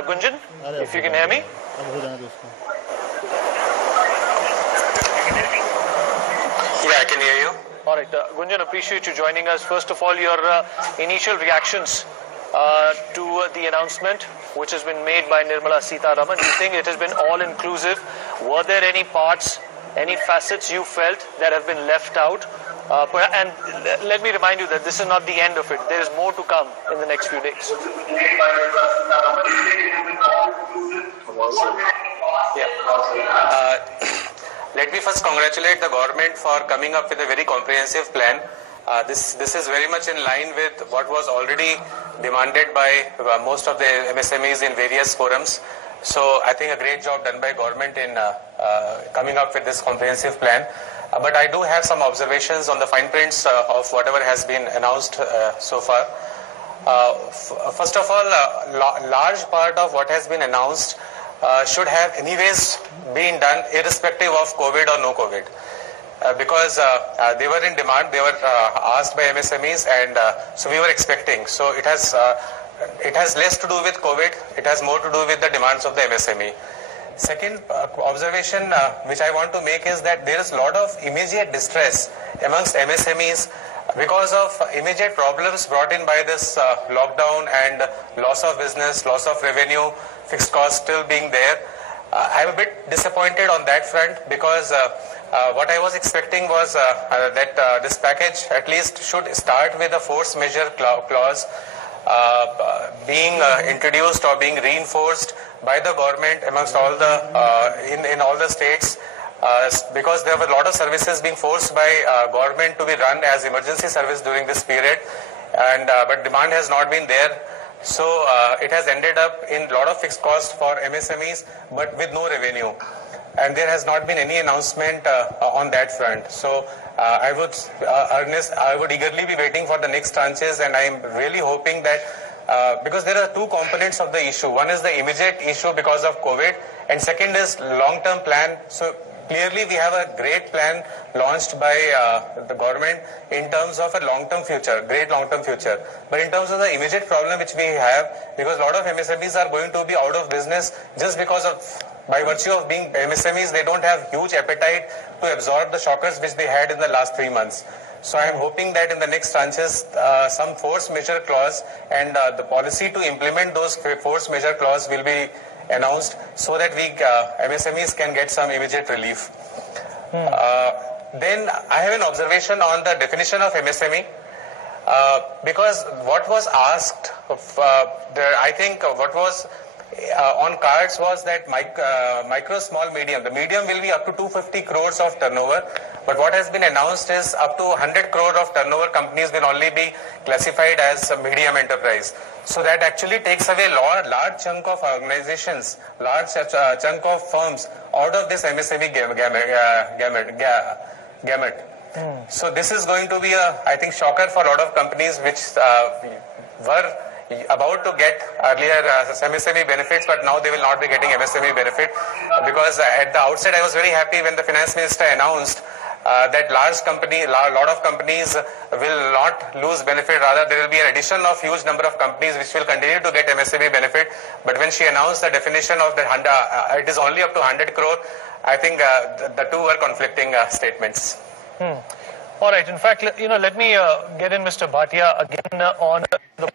Gunjan, if you can hear me. Yeah, I can hear you. All right, Gunjan, appreciate you joining us. First of all, your initial reactions to the announcement which has been made by Nirmala Sitharaman. Do you think it has been all-inclusive? Were there any parts, any facets you felt that have been left out? And let me remind you that this is not the end of it. There is more to come in the next few days. Let me first congratulate the government for coming up with a very comprehensive plan. This is very much in line with what was already demanded by most of the MSMEs in various forums. So I think a great job done by government in coming up with this comprehensive plan. But I do have some observations on the fine prints of whatever has been announced so far. First of all, large part of what has been announced should have anyways been done irrespective of COVID or no COVID. Because they were in demand, they were asked by MSMEs, and so we were expecting. So it has less to do with COVID, it has more to do with the demands of the MSME. Second observation which I want to make is that there is a lot of immediate distress amongst MSMEs because of immediate problems brought in by this lockdown and loss of business, loss of revenue, fixed costs still being there. I'm a bit disappointed on that front because what I was expecting was that this package at least should start with a force majeure clause being introduced or being reinforced by the government amongst all the in all the states, because there were a lot of services being forced by government to be run as emergency service during this period, and but demand has not been there. So it has ended up in a lot of fixed costs for MSMEs, but with no revenue. And there has not been any announcement on that front. So I would eagerly be waiting for the next tranches, and I am really hoping that because there are two components of the issue. One is the immediate issue because of COVID, and second is long-term plan. So clearly we have a great plan launched by the government in terms of a long-term future, great long-term future. But in terms of the immediate problem which we have, because a lot of MSMEs are going to be out of business just because of, by virtue of being MSMEs, they don't have huge appetite to absorb the shockers which they had in the last 3 months. So I am hoping that in the next tranches, some force majeure clause and the policy to implement those force majeure clause will be announced so that we MSMEs can get some immediate relief. Then I have an observation on the definition of MSME, because what was asked, I think what was on cards was that micro, small, medium. The medium will be up to 250 crores of turnover, but what has been announced is up to 100 crore of turnover companies will only be classified as a medium enterprise. So that actually takes away a large chunk of organizations, large chunk of firms out of this MSME gamut. So this is going to be I think, shocker for a lot of companies which were about to get earlier MSME benefits, but now they will not be getting MSME benefit, because at the outset I was very happy when the finance minister announced that lot of companies will not lose benefit, rather there will be an addition of huge number of companies which will continue to get MSME benefit. But when she announced the definition of the it is only up to 100 crore, I think the two were conflicting statements. All right. In fact, let me get in Mr. Bhatia again on the